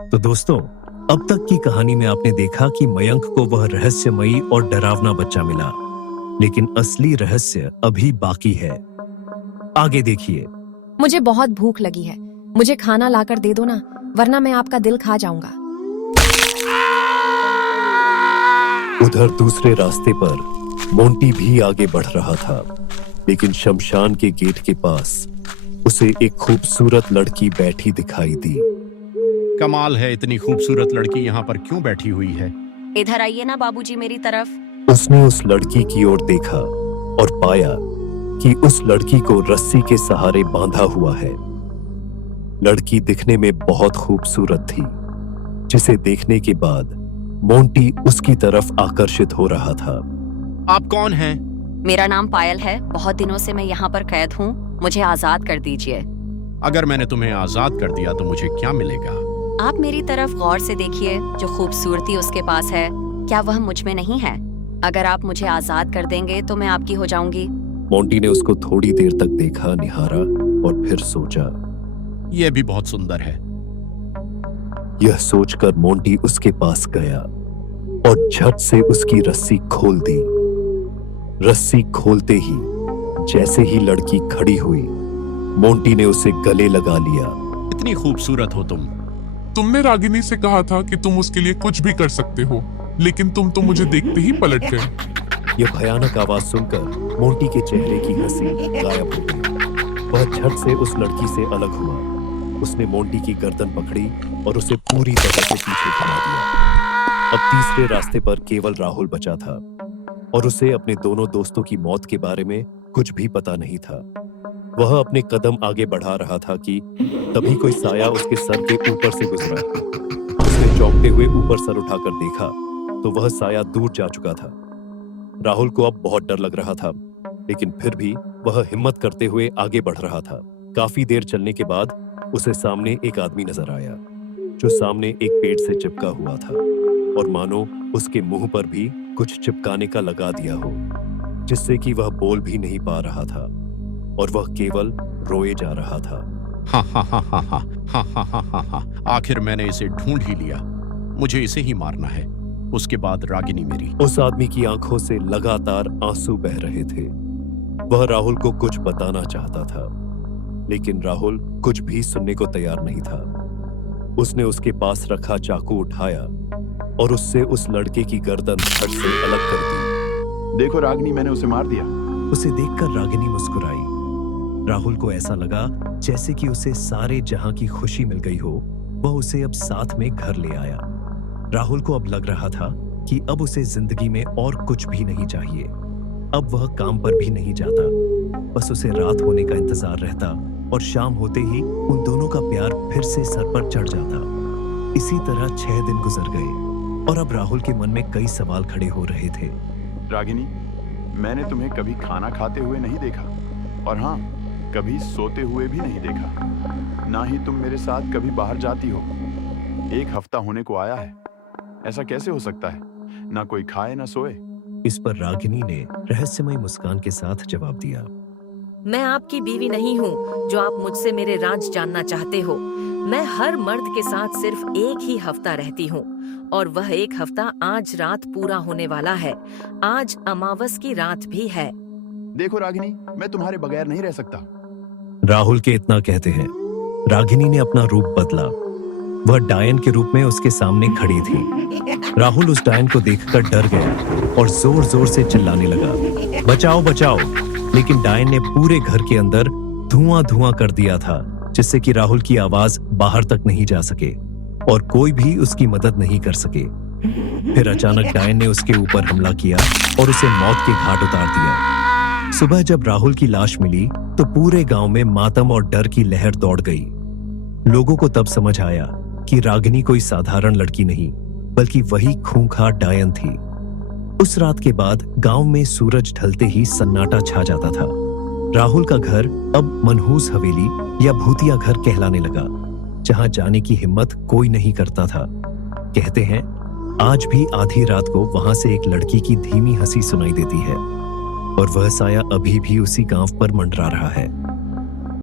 तो दोस्तों, अब तक की कहानी में आपने देखा कि मयंक को वह रहस्यमयी और डरावना बच्चा मिला, लेकिन असली रहस्य अभी बाकी है। आगे देखिए। मुझे बहुत भूख लगी है, मुझे खाना लाकर दे दो ना, वरना मैं आपका दिल खा जाऊंगा। उधर दूसरे रास्ते पर मोंटी भी आगे बढ़ रहा था, लेकिन शमशान के गेट के पास उसे एक खूबसूरत लड़की बैठी दिखाई दी। कमाल है, इतनी खूबसूरत लड़की यहाँ पर क्यों बैठी हुई है? इधर आइए ना बाबूजी मेरी तरफ। उसने उस लड़की की ओर देखा और पाया कि उस लड़की को रस्सी के सहारे बांधा हुआ है। लड़की दिखने में बहुत खूबसूरत थी, जिसे देखने के बाद मोंटी उसकी तरफ आकर्षित हो रहा था। आप कौन हैं? मेरा नाम पायल है, बहुत दिनों से मैं यहाँ पर कैद हूँ, मुझे आजाद कर दीजिए। अगर मैंने तुम्हें आजाद कर दिया तो मुझे क्या मिलेगा? आप मेरी तरफ गौर से देखिए, जो खूबसूरती उसके पास है, क्या वह मुझ में नहीं है? अगर आप मुझे आजाद कर देंगे तो मैं आपकी हो जाऊंगी। मोंटी ने उसको थोड़ी देर तक देखा, निहारा और फिर सोचा। यह भी बहुत सुंदर है। यह सोचकर मोंटी उसके पास गया और झट से उसकी रस्सी खोल दी। रस्सी खोलते ही जैसे ही लड़की खड़ी हुई, मोंटी ने उसे गले लगा लिया। इतनी खूबसूरत हो तुम। तुमने रागिनी से कहा था कि तुम उसके लिए कुछ भी कर सकते हो, लेकिन तुम तो मुझे देखते ही पलट गए। यह भयानक आवाज सुनकर मोंटी के चेहरे की हंसी गायब हो गई। वह झट से उस लड़की से अलग हुआ। उसने मोंटी की गर्दन पकड़ी और उसे पूरी तरह से पीछे घुमा दिया। अब तीसरे रास्ते पर केवल राहुल बचा था और उसे अपने दोनों दोस्तों की मौत के बारे में कुछ भी पता नहीं था। वह अपने कदम आगे बढ़ा रहा था कि तभी कोई साया उसके सर के ऊपर से गुजरा। उसने चौंकते हुए ऊपर सर उठाकर देखा तो वह साया दूर जा चुका था। राहुल को अब बहुत डर लग रहा था, लेकिन फिर भी वह हिम्मत करते हुए आगे बढ़ रहा था। काफी देर चलने के बाद उसे सामने एक आदमी नजर आया, जो सामने एक पेड़ से चिपका हुआ था और मानो उसके मुंह पर भी कुछ चिपकाने का लगा दिया हो, जिससे कि वह बोल भी नहीं पा रहा था और वह केवल रोए जा रहा था। हा हा हा हा हा हा हा हा हा हा। आखिर मैंने इसे ढूंढ ही लिया, मुझे इसे ही मारना है। उसके बाद रागिनी मेरी। उस आदमी की आंखों से लगातार आंसू बह रहे थे। वह राहुल को कुछ बताना चाहता था, लेकिन राहुल कुछ भी सुनने को तैयार नहीं था। उसने उसके पास रखा चाकू उठाया और उससे उस लड़के की गर्दन धड़ से अलग कर दी। देखो रागिनी, मैंने उसे मार दिया। उसे देखकर रागिनी मुस्कुराई। राहुल को ऐसा लगा जैसे कि उसे सारे जहां की खुशी मिल गई हो। वह उसे अब साथ में घर ले आया। राहुल को अब लग रहा था कि अब उसे जिंदगी में और कुछ भी नहीं चाहिए। अब वह काम पर भी नहीं जाता, बस उसे रात होने का इंतजार रहता और शाम होते ही उन दोनों का प्यार फिर से सर पर चढ़ जाता। इसी तरह 6 दिन गुजर गए और अब राहुल के मन में कई सवाल खड़े हो रहे थे। रागिनी, मैंने तुम्हें कभी खाना खाते हुए नहीं देखा, और हाँ, कभी सोते हुए भी नहीं देखा। ना ही तुम मेरे साथ कभी बाहर जाती हो। 1 हफ्ता होने को आया है, ऐसा कैसे हो सकता है? ना कोई खाए ना सोए। इस पर रागिनी ने रहस्यमय मुस्कान के साथ जवाब दिया। मैं आपकी बीवी नहीं हूँ जो आप मुझसे मेरे राज जानना चाहते हो। मैं हर मर्द के साथ सिर्फ 1 ही हफ्ता रहती हूँ, और वह 1 हफ्ता आज रात पूरा होने वाला है। आज अमावस की रात भी है। देखो रागिनी, मैं तुम्हारे बगैर नहीं रह सकता। राहुल के इतना कहते हैं रागिनी ने अपना रूप बदला। वह डायन के रूप में उसके सामने खड़ी थी। राहुल उस डायन को देखकर डर गया और जोर जोर से चिल्लाने लगा, बचाओ बचाओ। लेकिन डायन ने पूरे घर के अंदर धुआं धुआं कर दिया था, जिससे कि राहुल की आवाज बाहर तक नहीं जा सके और कोई भी उसकी मदद नहीं कर सके। फिर अचानक डायन ने उसके ऊपर हमला किया और उसे मौत के घाट उतार दिया। सुबह जब राहुल की लाश मिली तो पूरे गांव में मातम और डर की लहर दौड़ गई। लोगों को तब समझ आया कि रागिनी कोई साधारण लड़की नहीं, बल्कि वही खूंखार डायन थी। उस रात के बाद गांव में सूरज ढलते ही सन्नाटा छा जाता था। राहुल का घर अब मनहूस हवेली या भूतिया घर कहलाने लगा, जहां जाने की हिम्मत कोई नहीं करता था। कहते हैं आज भी आधी रात को वहां से एक लड़की की धीमी हंसी सुनाई देती है और वह साया अभी भी उसी गांव पर मंडरा रहा है।